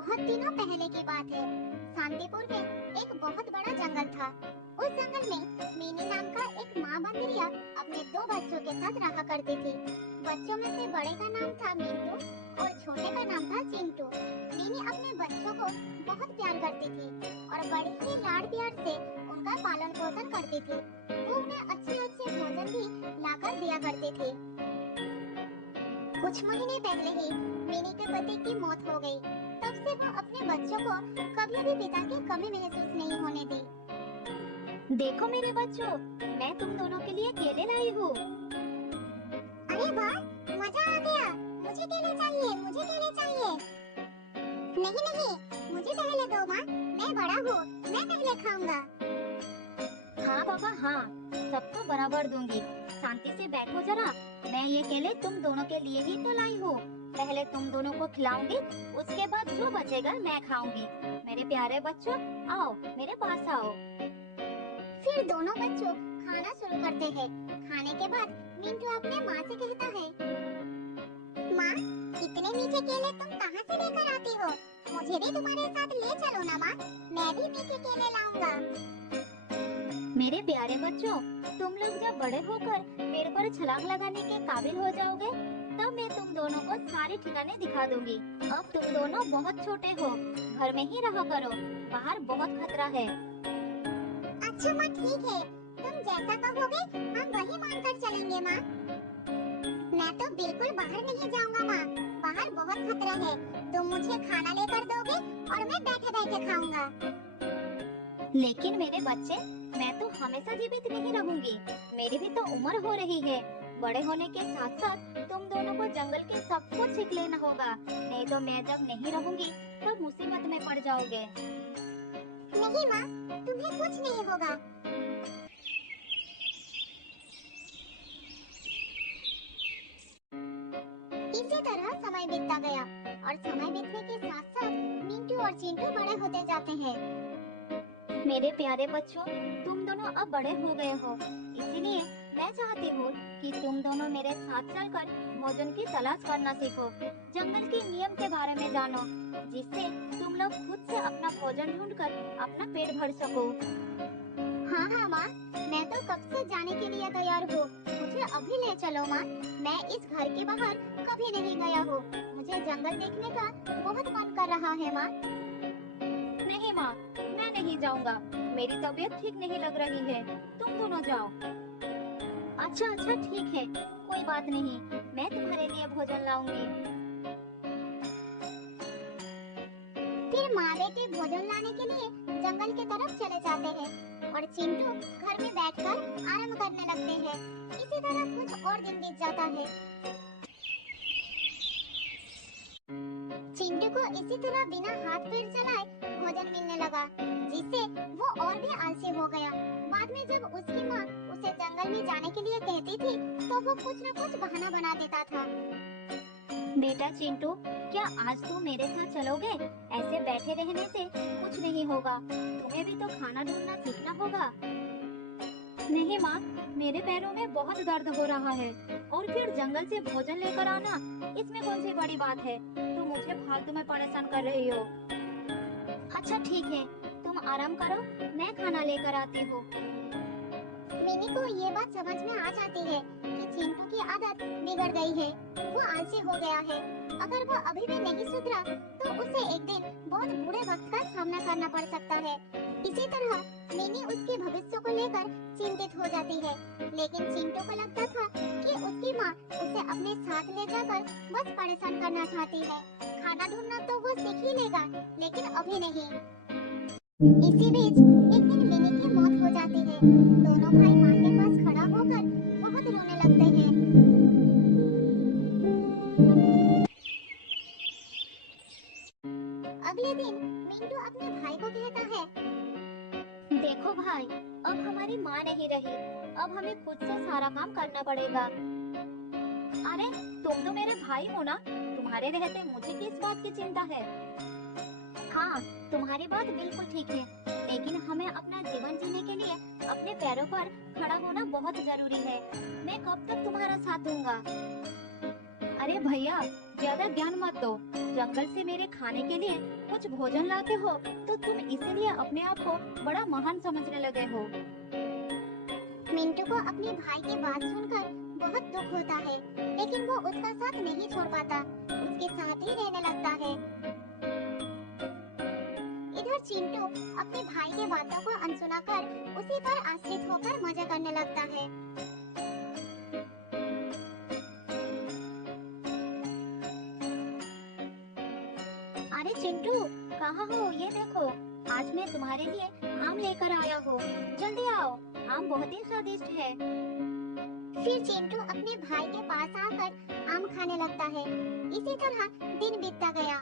बहुत दिनों पहले की बात है। शांतिपुर में एक बहुत बड़ा जंगल था। उस जंगल में मीनी नाम का एक माँ बंदरिया अपने दो बच्चों के साथ रहा करती थी। बच्चों में से बड़े का नाम था मिंटू और छोटे का नाम था चिंटू। मीनी अपने बच्चों को बहुत प्यार करती थी और बड़े ही लाड़ प्यार से उनका पालन पोषण करती थी। वो उन्हें अच्छे अच्छे भोजन भी लाकर दिया करती थी। कुछ महीने पहले ही मिनी के पति की मौत हो गई। तब से वो अपने बच्चों को कभी भी पिता की कमी महसूस नहीं होने दी। देखो मेरे बच्चों, मैं तुम दोनों के लिए केले लाई हूँ। अरे वाह, मजा आ गया। मुझे केले चाहिए, मुझे केले चाहिए। नहीं नहीं, मुझे पहले दो माँ, मैं बड़ा हूँ, मैं पहले खाऊंगा। हाँ बाबा हाँ, सबको बराबर दूंगी। शांति से बैठो जरा, मैं ये केले तुम दोनों के लिए ही तो लाई हूँ। पहले तुम दोनों को खिलाऊंगी, उसके बाद जो बचेगा मैं खाऊंगी। मेरे प्यारे बच्चों, आओ मेरे पास आओ। फिर दोनों बच्चों खाना शुरू करते हैं। खाने के बाद मिंटू अपने माँ से कहता है, माँ, इतने मीठे केले तुम कहाँ से लेकर आती हो? मुझे भी तुम्हारे साथ ले चलो ना माँ, मैं भी मीठे केले लाऊंगा। मेरे प्यारे बच्चों, तुम लोग जब बड़े होकर पेड़ पर छलांग लगाने के काबिल हो जाओगे, तब मैं तुम दोनों को सारे ठिकाने दिखा दूंगी। अब तुम दोनों बहुत छोटे हो, घर में ही रहा करो, बाहर बहुत खतरा है। अच्छा माँ, ठीक है, तुम जैसा कहोगे हम वही मानकर चलेंगे माँ। मैं तो बिल्कुल बाहर नहीं जाऊंगा माँ, बाहर बहुत खतरा है। तुम मुझे खाना लेकर दोगे और मैं बैठे बैठे खाऊंगा। लेकिन मेरे बच्चे, मैं तो हमेशा जीवित नहीं रहूंगी, मेरी भी तो उम्र हो रही है। बड़े होने के साथ साथ तुम दोनों को जंगल के सब कुछ सीख लेना होगा, नहीं तो मैं जब नहीं रहूंगी तब मुसीबत में पड़ जाओगे। नहीं माँ, तुम्हें कुछ नहीं होगा। इसी तरह समय बीतता गया और समय बीतने के साथ साथ मिंटू और चिंटू बड़े होते जाते हैं। मेरे प्यारे बच्चों, तुम दोनों अब बड़े हो गए हो, इसीलिए मैं चाहती हूँ कि तुम दोनों मेरे साथ चलकर भोजन की तलाश करना सीखो, जंगल के नियम के बारे में जानो, जिससे तुम लोग खुद से अपना भोजन ढूंढकर अपना पेट भर सको। हाँ हाँ माँ, मैं तो कब से जाने के लिए तैयार हूँ। मुझे अभी ले चलो माँ, मैं इस घर के बाहर कभी नहीं गया हूँ। मुझे जंगल देखने का बहुत मन कर रहा है माँ। नहीं माँ, मैं नहीं जाऊँगा, मेरी तबीयत ठीक नहीं लग रही है, तुम दोनों जाओ। अच्छा अच्छा ठीक है, कोई बात नहीं, मैं तुम्हारे लिए भोजन लाऊंगी। फिर माँ बेटे भोजन लाने के लिए जंगल की तरफ चले जाते हैं और चिंटू घर में बैठकर आराम करने लगते हैं। इसी तरह कुछ और दिन बीत जाता है। चिंटू को इसी तरह बिना हाथ पैर चलाए भोजन मिलने लगा, जिससे वो और भी आलसी हो गया। बाद में जब उसकी माँ उसे जंगल में जाने के लिए कहती थी, तो वो कुछ न कुछ बहाना बना देता था। बेटा चिंटू, क्या आज तुम मेरे साथ चलोगे? ऐसे बैठे रहने से कुछ नहीं होगा, तुम्हें भी तो खाना ढूंढना सीखना होगा। नहीं माँ, मेरे पैरों में बहुत दर्द हो रहा है और फिर जंगल से भोजन लेकर आना, इसमें कौन सी बड़ी बात है? तुम मुझे फालतू में परेशान कर रही हो। अच्छा ठीक है, तुम आराम करो, मैं खाना लेकर आती हूँ। मिनी को ये बात समझ में आ जाती है कि चिंटू की आदत बिगड़ गई है, वो आलसी हो गया है। अगर वो अभी भी नहीं सुधरा तो उसे एक दिन बहुत बुरे वक्त का सामना करना पड़ सकता है। इसी तरह मिनी उसके भविष्य को लेकर चिंतित हो जाती है, लेकिन चिंटू को लगता था कि उसकी माँ उसे अपने साथ ले जाकर बस परेशान करना चाहती है। खाना ढूंढना तो वो सीख ही लेगा, लेकिन अभी नहीं। इसी बीच एक दिन मिनी की मौत हो जाती है। दोनों भाई माँ के पास खड़ा होकर बहुत रोने लगते हैं। अगले दिन मिंटू अपने भाई को कहता है, देखो भाई, अब हमारी माँ नहीं रही, अब हमें खुद से सारा काम करना पड़ेगा। अरे तुम तो मेरे भाई हो ना, तुम्हारे रहते मुझे किस बात की चिंता है? हाँ, तुम्हारी बात बिल्कुल ठीक है, लेकिन हमें अपना जीवन जीने के लिए अपने पैरों पर खड़ा होना बहुत जरूरी है। मैं कब तक तुम्हारा साथ दूंगा? अरे भैया, ज्यादा ज्ञान मत दो। जंगल से मेरे खाने के लिए कुछ भोजन लाते हो तो तुम इसीलिए अपने आप को बड़ा महान समझने लगे हो। मिंटू को अपने भाई की बात सुनकर बहुत दुख होता है, लेकिन वो उसका साथ नहीं छोड़ पाता, उसके साथ ही रहने लगता है। इधर चिंटू अपने भाई के बातों को अनसुना कर उसी पर आश्रित होकर मजा करने लगता है। अरे चिंटू, कहाँ हो? ये देखो, आज मैं तुम्हारे लिए आम लेकर आया हूँ। जल्दी आओ, आम बहुत ही स्वादिष्ट है। फिर चिंटू अपने भाई के पास आकर आम खाने लगता है। इसी तरह दिन बीतता गया।